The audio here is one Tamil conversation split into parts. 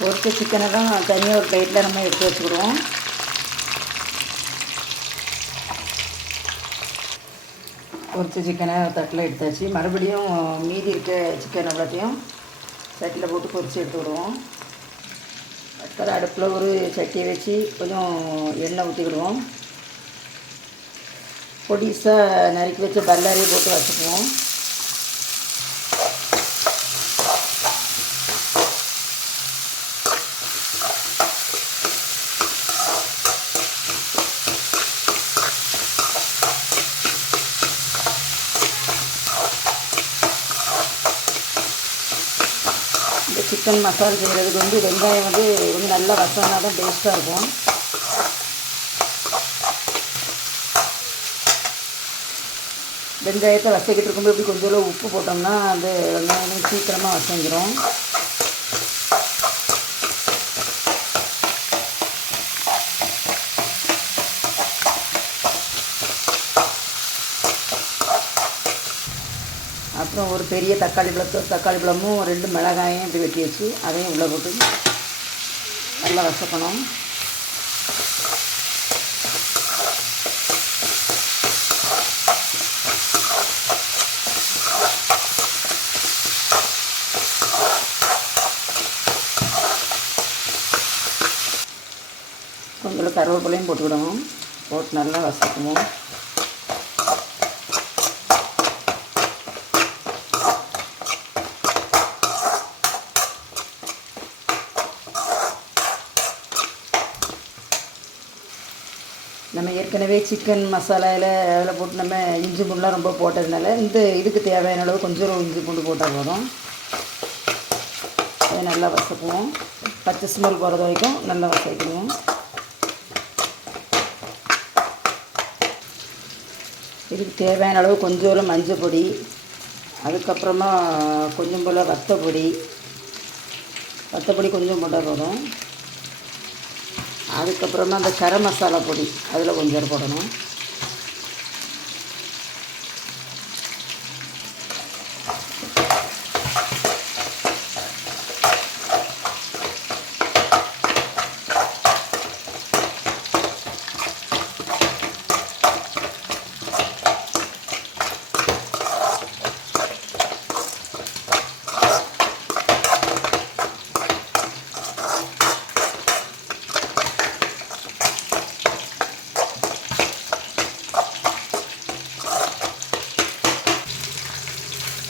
பொரிச்ச சிக்கனை தான் தனியாக ஒரு பிளேட்டில் நம்ம எடுத்து வச்சுக்கிடுவோம். பொரிச்ச சிக்கனை தட்டில் எடுத்தாச்சு. மறுபடியும் மீதி இருக்க சிக்கன் எல்லாத்தையும் சட்டியில் போட்டு பொரித்து எடுத்து விடுவோம். அடுத்தது அடுப்பில் ஒரு சட்டியை வச்சு கொஞ்சம் எண்ணெய் ஊற்றிக்கிடுவோம். பொடிசாக நறுக்கி வச்ச பல்லாரியை போட்டு வச்சுக்குவோம். இந்த சிக்கன் மசாலா செய்கிறதுக்கு வந்து வெங்காயம் வந்து கொஞ்சம் நல்லா வசனா தான் டேஸ்ட்டாக இருக்கும். வெங்காயத்தை வசக்கிட்டு இருக்கும்போது இப்படி கொஞ்சம் உப்பு போட்டோம்னா அந்த வெங்காயம் சீக்கிரமாக வசங்கிடும். அப்புறம் ஒரு பெரிய தக்காளி பழமும் 2 மிளகாயும் இப்படி வெட்டி வச்சு அதையும் உள்ளே போட்டு நல்லா வசக்கணும். கொஞ்சம் கருவேப்பிலையும் போட்டுக்கிடணும். போட்டு நல்லா வசக்கணும். நம்ம ஏற்கனவே சிக்கன் மசாலாவில் அதில் போட்டு நம்ம இஞ்சி பூண்டுலாம் ரொம்ப போட்டதுனால இந்த இதுக்கு தேவையான அளவு கொஞ்சம் இஞ்சி பூண்டு போட்டால் போதும். அதை நல்லா வசக்குவோம். பச்சை ஸ்மெல் போகிறது வரைக்கும் நல்லா வசக்கிடுவோம். இதுக்கு தேவையான அளவு கொஞ்சம் மஞ்சள் பொடி, அதுக்கப்புறமா கொஞ்சம் போல் வத்தப்பொடி கொஞ்சம் போட்டால் போதும். அதுக்கப்புறமா அந்த கரம் மசாலா பொடி அதில் கொஞ்சம் போடணும்.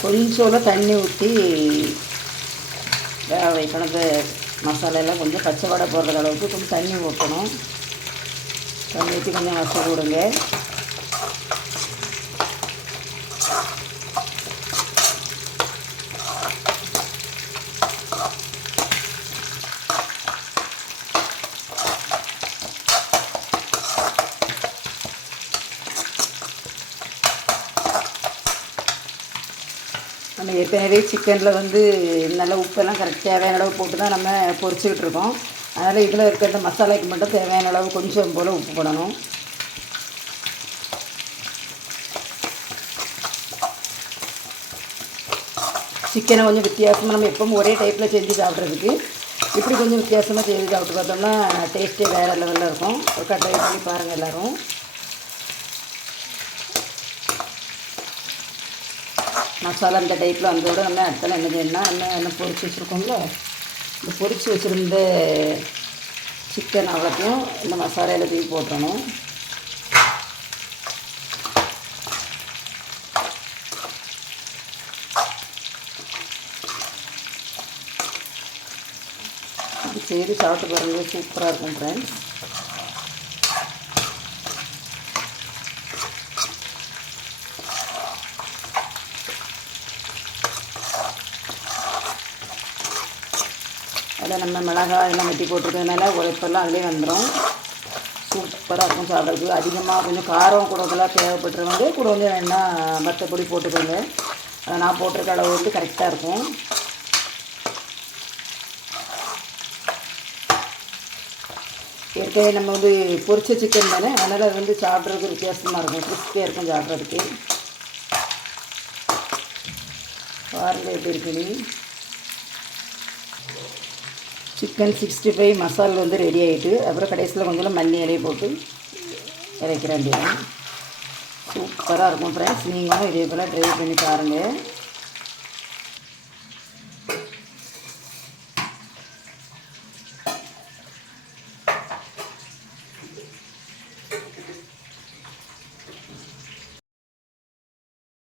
கொஞ்சம் தண்ணி ஊற்றி வேக வைக்கணும். இந்த மசாலாலாம் கொஞ்சம் பச்சை வடை போடுற அளவுக்கு கொஞ்சம் தண்ணி ஊற்றணும். தண்ணி ஊற்றி கொஞ்சம் வசதி விடுங்க. நம்ம ஏற்கனவே சிக்கனில் வந்து நல்ல உப்பெல்லாம் கரெக்ட் தேவையான அளவு போட்டு தான் நம்ம பொரிச்சுக்கிட்டு இருக்கோம். அதனால் இதில் இருக்கிற இந்த மசாலாவுக்கு மட்டும் தேவையான அளவு கொஞ்சம் போல் உப்பு போடணும். சிக்கனை கொஞ்சம் வித்தியாசமாக நம்ம எப்பவும் ஒரே டைப்பில் செஞ்சு சாப்பிட்றதுக்கு இப்படி கொஞ்சம் வித்தியாசமாக செஞ்சு சாப்பிட்டு பார்த்தோம்னா டேஸ்ட்டே வேறு லெவலில் இருக்கும். ஒரு ட்ரை பண்ணி பாருங்கள் எல்லோரும். மசாலா இந்த டைப்பில் வந்தோட நம்ம அடுத்தலாம் என்ன செய்யணும்னா நம்ம பொரிச்சு வச்சுருக்கோம்ல, இந்த பொரிச்சு வச்சுருந்த சிக்கன் அவ்வளோத்தையும் இந்த மசாலாவில் தூக்கி போட்டுறணும். இது செய்து சாப்பிட்டு பாருங்கள், சூப்பராக இருக்கும் ஃப்ரெண்ட்ஸ். அதில் நம்ம மிளகாய் எல்லாம் வெட்டி போட்டிருக்கிறதுனால உழைப்பெல்லாம் அதிலே வந்துடும். சூப்பராக இருக்கும் சாப்பிட்றதுக்கு. அதிகமாக கொஞ்சம் காரம் கூடலாம் தேவைப்பட்டுருவாங்க, கூட கொஞ்சம் வேணால் வத்தப்பொடி போட்டுக்கோங்க. நான் போட்டிருக்க அளவு வந்து கரெக்டாக இருக்கும். ஏற்கனவே நம்ம வந்து பொரிச்ச சிக்கன் தானே, அதனால் அது வந்து சாப்பிட்றதுக்கு வித்தியாசமாக இருக்கும், கிறிஸ்பியாக இருக்கும் சாப்பிட்றதுக்கு. பாருங்கள் எப்படி இருக்குன்னு. சிக்கன் சிக்கன் 65 மசாலா வந்து ரெடி ஆகிட்டு அப்புறம் கடைசியில் கொஞ்சம் மல்லி இலையை போட்டு இறக்கிற வேண்டியதான். சூப்பராக இருக்கும் ஃப்ரெண்ட்ஸ். நீங்களும் இதே போல் ட்ரை பண்ணி பாருங்கள்.